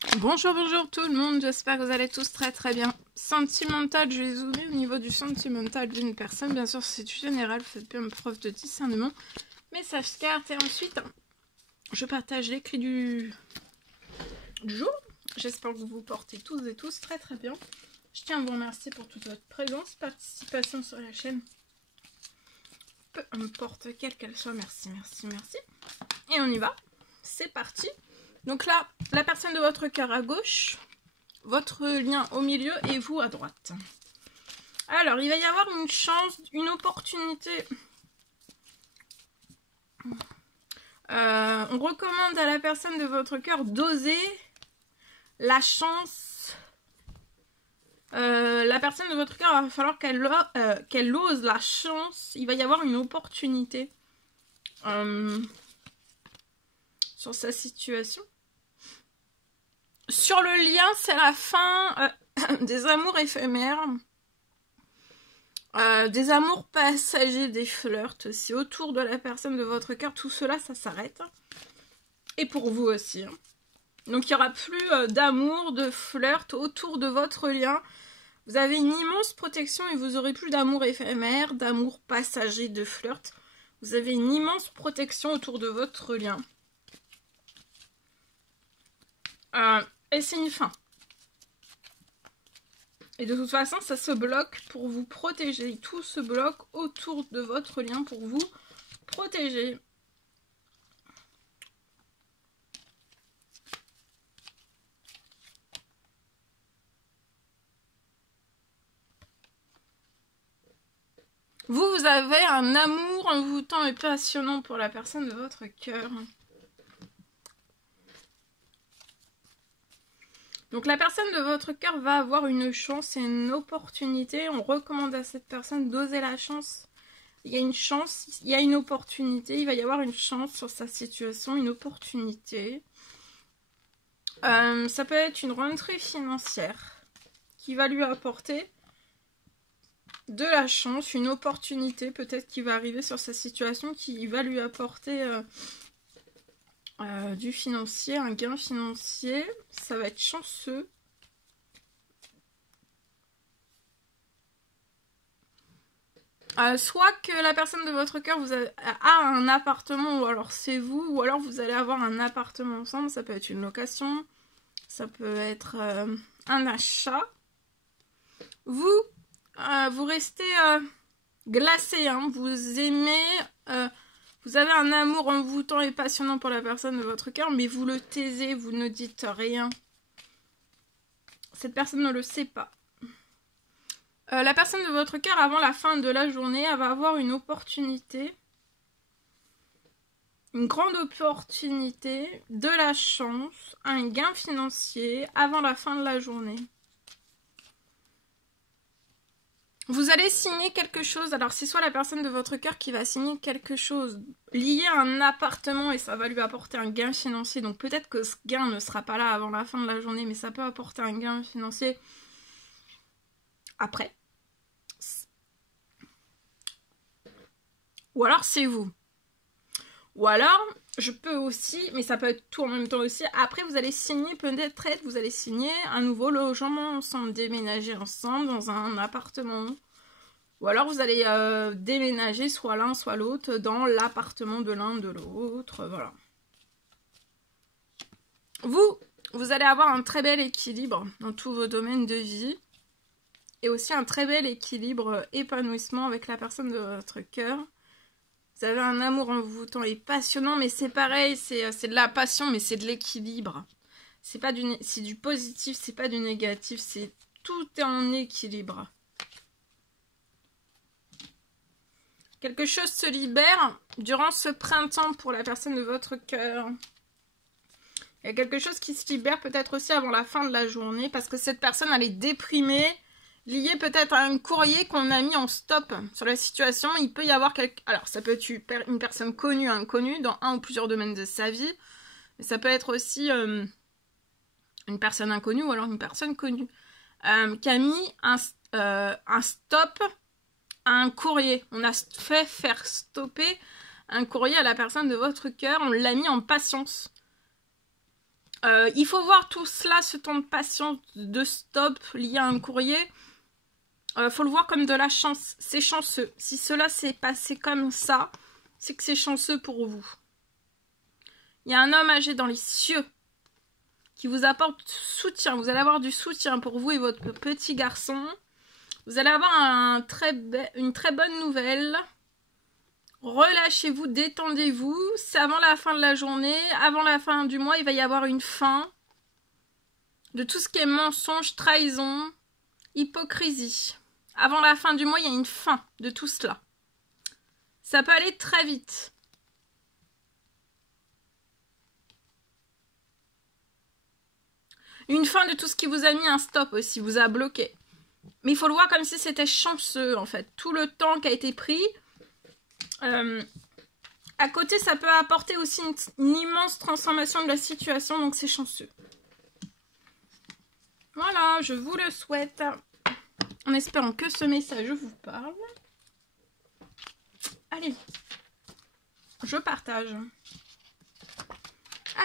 Bonjour, bonjour tout le monde, j'espère que vous allez tous très bien. Sentimental, je vais zoomer au niveau du sentimental d'une personne. Bien sûr, c'est du général, vous faites bien preuve de discernement. Message carte et ensuite, je partage les clés du jour. J'espère que vous vous portez tous et tous très bien. Je tiens à vous remercier pour toute votre présence, participation sur la chaîne. Peu importe quelle qu'elle soit, merci. Et on y va, c'est parti. Donc là, la personne de votre cœur à gauche, votre lien au milieu et vous à droite. Alors, il va y avoir une chance, une opportunité. On recommande à la personne de votre cœur d'oser la chance. La personne de votre cœur, il va falloir qu'elle ose la chance. Il va y avoir une opportunité sur sa situation. Sur le lien, c'est la fin des amours éphémères, des amours passagers, des flirts aussi. Autour de la personne de votre cœur, tout cela, ça s'arrête. Et pour vous aussi. Donc, il n'y aura plus d'amour, de flirt autour de votre lien. Vous avez une immense protection et vous n'aurez plus d'amour éphémère, d'amour passager, de flirt. Vous avez une immense protection autour de votre lien. Et c'est une fin. Et de toute façon, ça se bloque pour vous protéger. Tout se bloque autour de votre lien pour vous protéger. Vous avez un amour envoûtant et passionnant pour la personne de votre cœur. Donc la personne de votre cœur va avoir une chance et une opportunité. On recommande à cette personne d'oser la chance. Il y a une chance, il y a une opportunité. Il va y avoir une chance sur sa situation, une opportunité. Ça peut être une rentrée financière qui va lui apporter de la chance, une opportunité peut-être qui va arriver sur sa situation, qui va lui apporter du financier, un gain financier. Ça va être chanceux. Soit que la personne de votre cœur a un appartement, ou alors c'est vous, ou alors vous allez avoir un appartement ensemble. Ça peut être une location, ça peut être un achat. Vous restez glacé, hein, vous aimez, vous avez un amour envoûtant et passionnant pour la personne de votre cœur, mais vous le taisez, vous ne dites rien. Cette personne ne le sait pas. La personne de votre cœur, avant la fin de la journée, elle va avoir une opportunité, une grande opportunité, de la chance, un gain financier avant la fin de la journée. Vous allez signer quelque chose, alors c'est soit la personne de votre cœur qui va signer quelque chose lié à un appartement et ça va lui apporter un gain financier. Donc peut-être que ce gain ne sera pas là avant la fin de la journée, mais ça peut apporter un gain financier après. Ou alors c'est vous. Ou alors, je peux aussi, mais ça peut être tout en même temps aussi, après vous allez signer, peut-être vous allez signer un nouveau logement ensemble, déménager ensemble dans un appartement. Ou alors vous allez déménager soit l'un soit l'autre dans l'appartement de l'un de l'autre, voilà. Vous allez avoir un très bel équilibre dans tous vos domaines de vie. Et aussi un très bel équilibre, épanouissement avec la personne de votre cœur. Vous avez un amour envoûtant et passionnant, mais c'est pareil, c'est de la passion, mais c'est de l'équilibre. C'est du positif, c'est pas du négatif, tout est en équilibre. Quelque chose se libère durant ce printemps pour la personne de votre cœur. Il y a quelque chose qui se libère peut-être aussi avant la fin de la journée, parce que cette personne, elle est déprimée, lié peut-être à un courrier qu'on a mis en stop sur la situation. Il peut y avoir alors ça peut être une personne connue, inconnue dans un ou plusieurs domaines de sa vie. Mais ça peut être aussi une personne inconnue ou alors une personne connue qui a mis un stop à un courrier. On a fait faire stopper un courrier à la personne de votre cœur. On l'a mis en patience. Il faut voir tout cela, ce temps de patience, de stop lié à un courrier. Faut le voir comme de la chance. C'est chanceux. Si cela s'est passé comme ça, c'est que c'est chanceux pour vous. Il y a un homme âgé dans les cieux qui vous apporte soutien. Vous allez avoir du soutien pour vous et votre petit garçon. Vous allez avoir une très bonne nouvelle. Relâchez-vous, détendez-vous. C'est avant la fin de la journée, avant la fin du mois, il va y avoir une fin de tout ce qui est mensonge, trahison, hypocrisie. Avant la fin du mois, il y a une fin de tout cela. Ça peut aller très vite. Une fin de tout ce qui vous a mis un stop aussi, vous a bloqué. Mais il faut le voir comme si c'était chanceux, en fait. Tout le temps qui a été pris. À côté, ça peut apporter aussi une immense transformation de la situation, donc c'est chanceux. Voilà, je vous le souhaite. En espérant que ce message vous parle. Allez, je partage.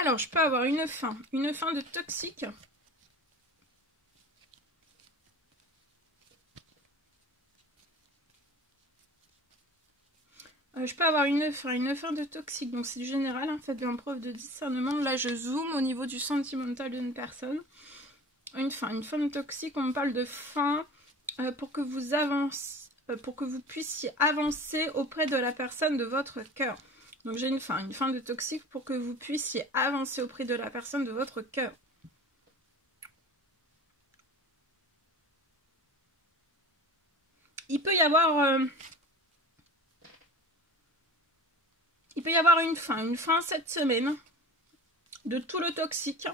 Alors, je peux avoir une fin de toxique. Je peux avoir une fin de toxique, donc c'est du général, hein, faites bien preuve de discernement. Là, je zoome au niveau du sentimental d'une personne. Une fin de toxique, on me parle de fin pour que vous avancez, pour que vous puissiez avancer auprès de la personne de votre cœur. Donc j'ai une fin de toxique pour que vous puissiez avancer auprès de la personne de votre cœur. Il peut y avoir une fin cette semaine de tout le toxique.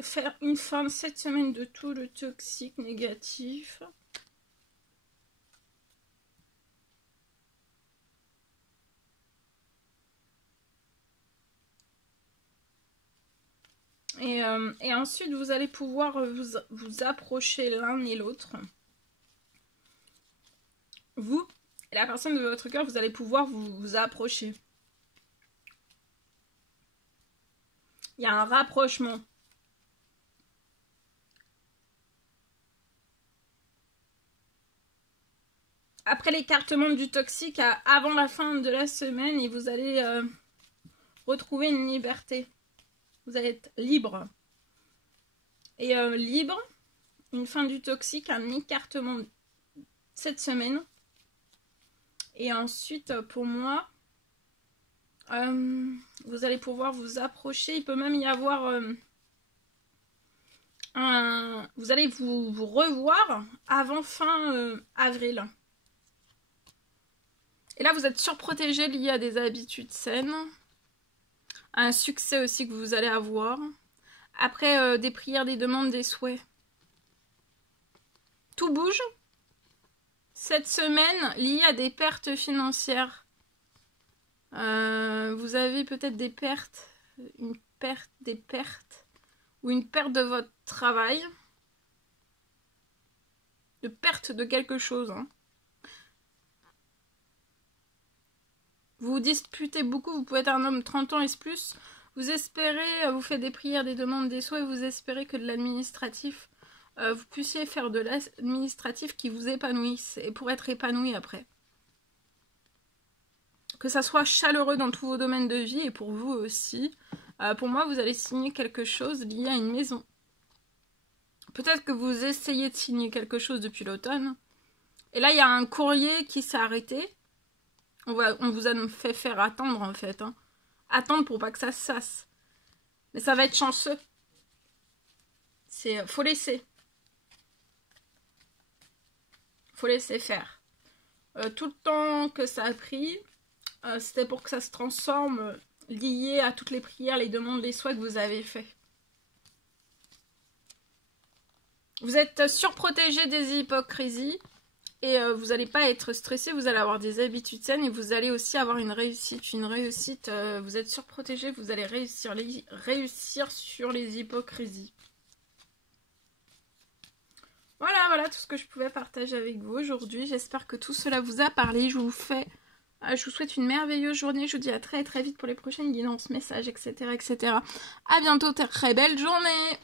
Faire une fin cette semaine de tout le toxique négatif. Et ensuite, vous allez pouvoir vous approcher l'un et l'autre. Vous et la personne de votre cœur, vous allez pouvoir vous approcher. Il y a un rapprochement. Après l'écartement du toxique, avant la fin de la semaine, et vous allez retrouver une liberté. Vous allez être libre. Et libre, une fin du toxique, un écartement cette semaine. Et ensuite, pour moi, vous allez pouvoir vous approcher. Il peut même y avoir vous allez vous revoir avant fin avril. Et là, vous êtes surprotégé lié à des habitudes saines. Un succès aussi que vous allez avoir. Après, des prières, des demandes, des souhaits. Tout bouge. Cette semaine, lié à des pertes financières. Vous avez peut-être des pertes. Des pertes. Ou une perte de votre travail. De perte de quelque chose, hein. Vous vous disputez beaucoup, vous pouvez être un homme 30 ans et plus. Vous espérez, vous faites des prières, des demandes, des souhaits, vous espérez que de l'administratif, vous puissiez faire de l'administratif qui vous épanouisse et pour être épanoui après. Que ça soit chaleureux dans tous vos domaines de vie et pour vous aussi. Pour moi, vous allez signer quelque chose lié à une maison. Peut-être que vous essayez de signer quelque chose depuis l'automne. Et là, il y a un courrier qui s'est arrêté. On vous a fait faire attendre en fait. Hein. Attendre pour pas que ça se fasse. Mais ça va être chanceux. Faut laisser. Faut laisser faire. Tout le temps que ça a pris, c'était pour que ça se transforme lié à toutes les prières, les demandes, les souhaits que vous avez fait. Vous êtes surprotégé des hypocrisies. Et vous n'allez pas être stressé, vous allez avoir des habitudes saines et vous allez aussi avoir une réussite. Vous êtes surprotégé, vous allez réussir sur les hypocrisies. Voilà tout ce que je pouvais partager avec vous aujourd'hui. J'espère que tout cela vous a parlé. Je vous souhaite une merveilleuse journée. Je vous dis à très vite pour les prochaines guidances, messages, etc. À bientôt, très belle journée!